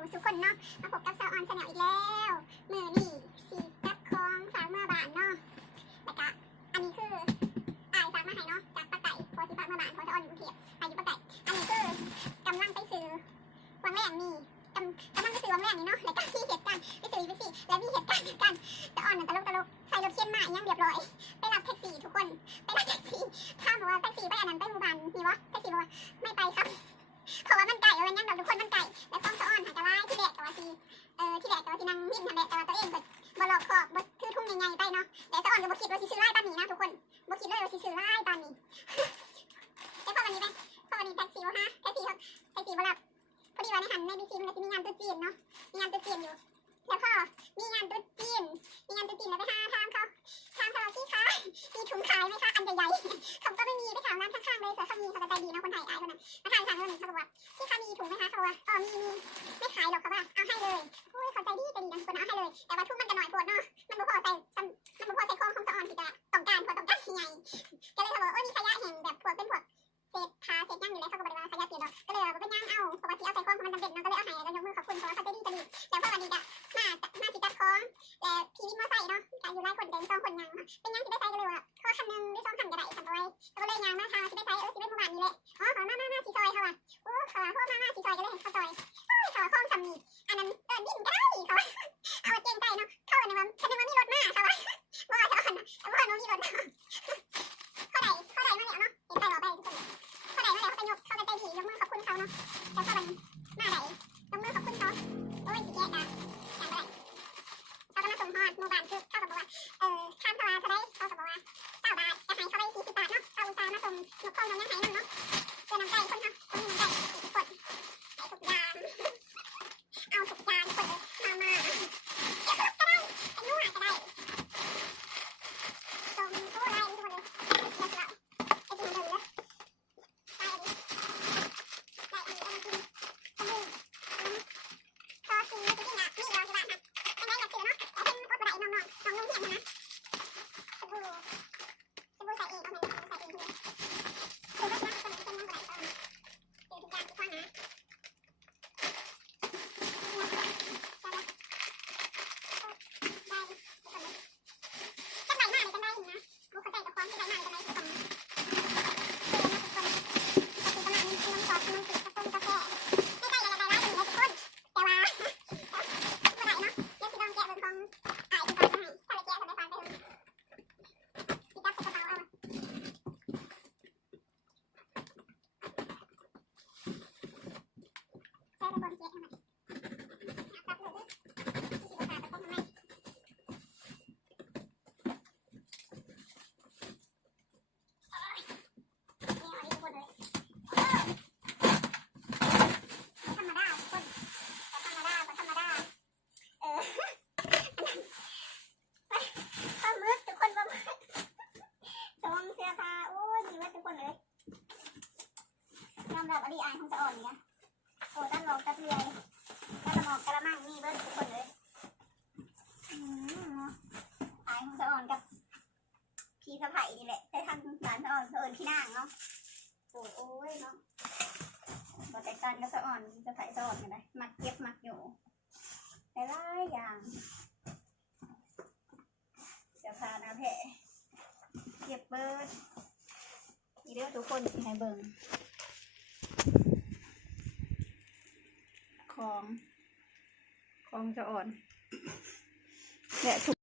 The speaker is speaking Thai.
ูสุกคนเนาะมาพบกับสาวออนชาแนลอีกแล้วมือนี่สีจับคองฝากเมื่อบานเนาะแล้วก็อันนี้คืออายฝากมาให้เนาะจากป้าไก่พอสิฝากเมื่อบานพอสาวออนอยู่เทพไปอยู่ป้าไก่อันนี้คือกำลังไปซื้อวังแรงนี่กำกำลังไปซื้อวังแรงนี่เนาะแล้วก็ที่เหตุการณ์ไปซื้อไปสิแล้วมีเหตุการณ์เหตุการณ์แต่ออนน่ะตลกตลกใส่รถเข็นมาอีกอยังเรียบร้อยไปรับแท็กซี่ทุกคนไปรับแท็กซี่ข้ามบอกว่าแท็กซี่ไปอันนั้นไปหมู่บ้านนี่วะแท็กซี่บอกว่าไม่ไปครับเพราะว่ามันไก่เอาไว้ยังดอกทุกาสิซื้อนนี้นะทุกคนบ่คิดเลยว่าสิซื้อไล่ปานนี้แต่พอวันนี้ไปพอวันนี้แท็กซี่ว่าฮะแท็กซี่เขาแท็กซี่บ่รับพอดีว่าในหันในบีซีมันก็สิมีงานตุ๊จีนเนาะมีงานตุ๊จีนอยู่แล้วพอมีงานตุ๊จีนมีงานตุ๊จีนแล้วไปหาทางเขาทางเขาที่ขายมีถุงขายไหมคะอันใหญ่ๆเขาก็ไม่มีไปถามร้านข้างๆเลยเผื่อเขามีเขาก็ใจดีเนาะคนไทยอายคนนั้นมาทางทางคนนึงเขาบอกว่าพี่คะมีถุงไหมคะเขาบอกว่าอ๋อมีมีไม่ขายหรอกเขาว่าเอาให้เลยโอ้ยเขาใจดีใจดีนะคนเอาให้เลย แต่ว่าทุ่งมันจะหน่อยโพดเนาะมันบ่พอใส่ เขาว่าโอ้ขอพวกมาม่าสิซอยก็เลยเขาซอยโอ้ขาห้องสำนีอันนั้นเออบินก็ได้เขาเอาเก่งใจเนาะเข้าในวันฉันนึกว่ามีรถมาเขาว่าว่าจะอ่อนนะแต่ว่าน้องมีรถมาเข้าไหนเข้าไหนมาแล้วเนาะเห็นใจหรอไปทุกคนเข้าไหนมาแล้วเขาเป็นยกเข้าไปใจผียกมือขอบคุณเขาเนาะแต่เข้าไปมาไหนยกมือขอบคุณเขาโอ้ยสิแกอะอย่างไรเขาก็มาส่งฮอดโมบานคือเข้าก็บบอกว่าเออข้ามเขามาเขาได้เข้าก็บบอกว่าเก้าบาทจะให้เข้าไปสี่สิบบาทเนาะเขาอุตส่าห์มาส่งนกข้องยังไงนั่นเนาะเจอน้ำใจคนเนาะคนมีน้ำใจทุกคนใส่ทุกอย่าง เอาทุกจานคนเลยมามาเดี๋ยวก็ได้เป็นนู่นก็ได้ตรงตู้ไล่ทุกคนเลยเดี๋ยวเราไอ้ที่มันเดินเลยไปอันนี้ได้อันนี้เอามากินขมิ้นพอกินไม่กินอะนี่เราจะได้นะไม่ได้อยากซื้อเนาะแต่เป็นอดบ่ได้น้องๆน้องลุงเห็นนะสบู่สบู่ใส่เองเอาไหนใส่เองเลยคือรถนะคนเป็นยังไงตอนซื้อทุกอย่างทุกข้อนะ จังไหนมาเลยจังได้นะบุคคลใจกับความจังไหนมาเลยจังได้ทุกคนเออนะทุกคนปกติประมาณนี้น้ำซอสน้ำติดกาแฟกาแฟไม่ใช่อะไรๆร้ายอยู่เลยทุกคนแต่ว่าเมื่อไหร่เนาะเดี๋ยวสิลองแกะเบิ่งของอ่ายทุกคนมาให้ถ้าไปแกะทำไมฟังไปเถอะสิจับกระเป๋าเอาแกะทุกคนแกะทำไมจับเลยสิบาทตะกงทำไม นี่เอาดิทุกคนเลยธรรมดาทุกคนธรรมดาธร รมดาเออปลาหมึกทุกคนปลาหมึกสวมเสื้อผ้าโอ้ยดีว้ยทุกคนเลยยอมรับอดีอายของจะอ่อนเนี่ยโอ้ด้านลอง กระเทียมกระหมอกกระมังนี่เบิ้ลทุกคนเลยอืมเนาะอายของจะอ่อนกับพี่สะไผ่นี่แหละแต่ทางร้านสะอ่อนเอิญพี่นางเนาะโอ้โอ้ยเนาะบแตกางกับสะอ่อนสะไผ่สะอ่อนกันเลยมักเก็บมักอยู่แต่หลายอย่างเสื้อผ้านะแผลเก็บเบิดนี่เด้อทุกคนให้เบิ่ง ของ ของจะอ่อนและทุก